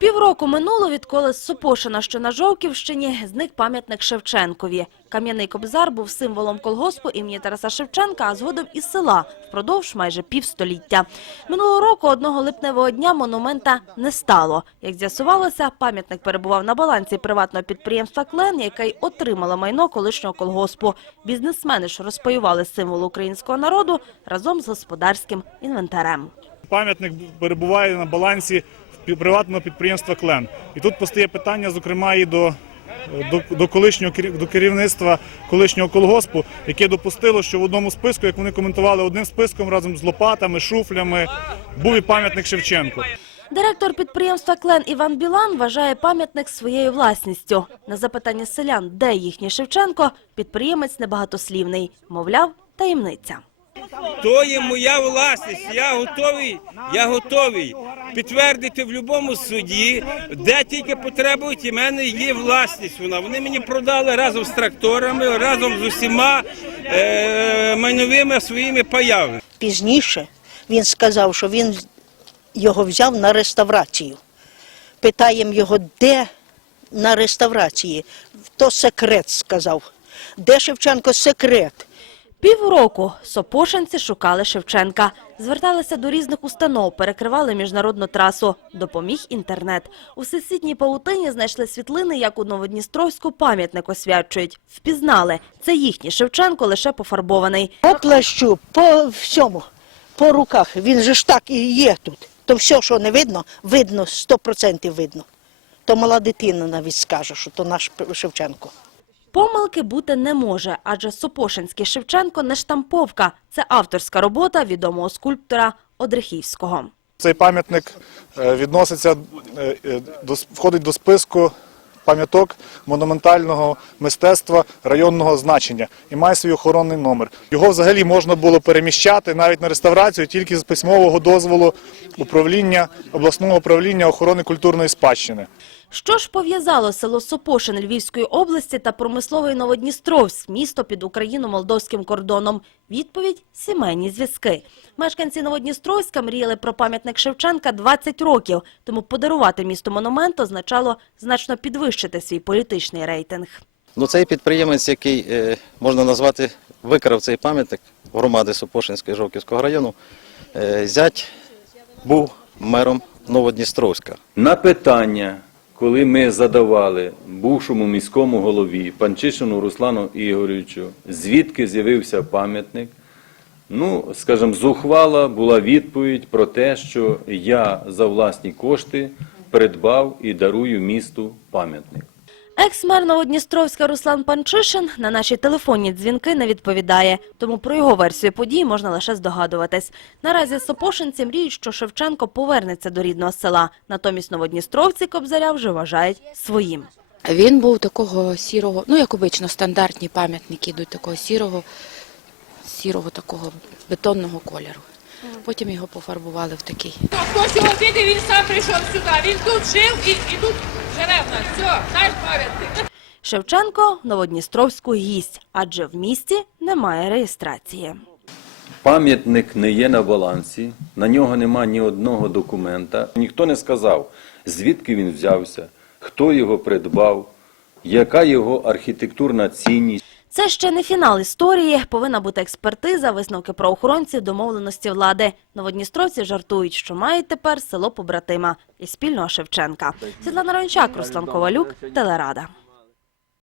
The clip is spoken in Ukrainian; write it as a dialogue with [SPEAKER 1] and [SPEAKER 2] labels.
[SPEAKER 1] Півроку минуло, відколи з Сопошина, що на Жовківщині, зник пам'ятник Шевченкові. Кам'яний кобзар був символом колгоспу імені Тараса Шевченка, а згодом і села впродовж майже півстоліття. Минулого року одного липневого дня монумента не стало. Як з'ясувалося, пам'ятник перебував на балансі приватного підприємства Клен, яке й отримало майно колишнього колгоспу. Бізнесмени ж розпаювали символ українського народу разом з господарським інвентарем.
[SPEAKER 2] Пам'ятник перебуває на балансі приватного підприємства Клен. І тут постає питання, зокрема, і до е, до, до колишнього до керівництва колишнього колгоспу, яке допустило, що в одному списку, як вони коментували, одним списком разом з лопатами, шуфлями був і пам'ятник Шевченко.
[SPEAKER 1] Директор підприємства Клен Іван Білан вважає пам'ятник своєю власністю. На запитання селян, де їхній Шевченко, підприємець небагатослівний, мовляв, таємниця.
[SPEAKER 3] То є моя власність. Я готовий, я готовий підтвердити в будь-якому суді, де тільки потребують і мене є власність. Вона вони мені продали разом з тракторами, разом з усіма е, майновими своїми паями.
[SPEAKER 4] Пізніше він сказав, що він його взяв на реставрацію. Питаємо його, де на реставрації, то секрет сказав. Де Шевченко секрет?
[SPEAKER 1] Півроку Сопошенці шукали Шевченка, зверталися до різних установ, перекривали міжнародну трасу. Допоміг інтернет. У всесвітній паутині знайшли світлини, як у Новодністровську пам'ятник освячують. Впізнали це їхній Шевченко лише пофарбований.
[SPEAKER 4] По плащу, по всьому, по руках. Він же ж так і є тут. То все, що не видно, видно 100% видно. То мала дитина навіть скаже, що то наш Шевченко.
[SPEAKER 1] Помилки бути не може, адже Сопошинський Шевченко не штамповка. Це авторська робота відомого скульптора Одрихівського.
[SPEAKER 2] Цей пам'ятник е, відноситься е, е, входить до списку пам'яток монументального мистецтва районного значення і має свій охоронний номер. Його взагалі можна було переміщати навіть на реставрацію тільки з письмового дозволу управління обласного управління охорони культурної спадщини.
[SPEAKER 1] Що ж пов'язало село Сопошин Львівської області та промисловий Новодністровськ, місто під україно-молдовським кордоном? Відповідь сімейні зв'язки. Мешканці Новодністровська мріяли про пам'ятник Шевченка 20 років, тому подарувати місту монумент означало значно підвищити свій політичний рейтинг.
[SPEAKER 5] Ну, цей підприємець, який е, можна назвати викрав цей пам'ятник громади Сопошинської Жовківського району, е, зять був мером Новодністровська.
[SPEAKER 6] На питання коли ми задавали бувшому міському голові Панчишину Руслану Ігоровичу, звідки з'явився пам'ятник, ну, скажімо, зухвала була відповідь про те, що я за власні кошти придбав і дарую місту пам'ятник.
[SPEAKER 1] Екс-мер Новодністровська Руслан Панчишин на наші телефонні дзвінки не відповідає, тому про його версію подій можна лише здогадуватись. Наразі Сопошинці мріють, що Шевченко повернеться до рідного села. Натомість Новодністровці Кобзаря вже вважають своїм.
[SPEAKER 7] Він був такого сірого, ну як обично, стандартні пам'ятники йдуть такого сірого, сірого такого бетонного кольору. Потім його пофарбували в такий.
[SPEAKER 8] Хтось його піде, він сам прийшов сюди. Він тут жив і, і тут живе в нас. Все, наш пам'ятник.
[SPEAKER 1] Шевченко Новодністровську гість, адже в місті немає реєстрації.
[SPEAKER 9] Пам'ятник не є на балансі, на нього нема ні одного документа. Ніхто не сказав, звідки він взявся, хто його придбав, яка його архітектурна цінність.
[SPEAKER 1] Це ще не фінал історії. Повинна бути експертиза, висновки про охоронців домовленості влади. Новодністровці жартують, що мають тепер село побратима і спільного Шевченка. Світлана Рончак, Руслан Ковалюк, Телерада.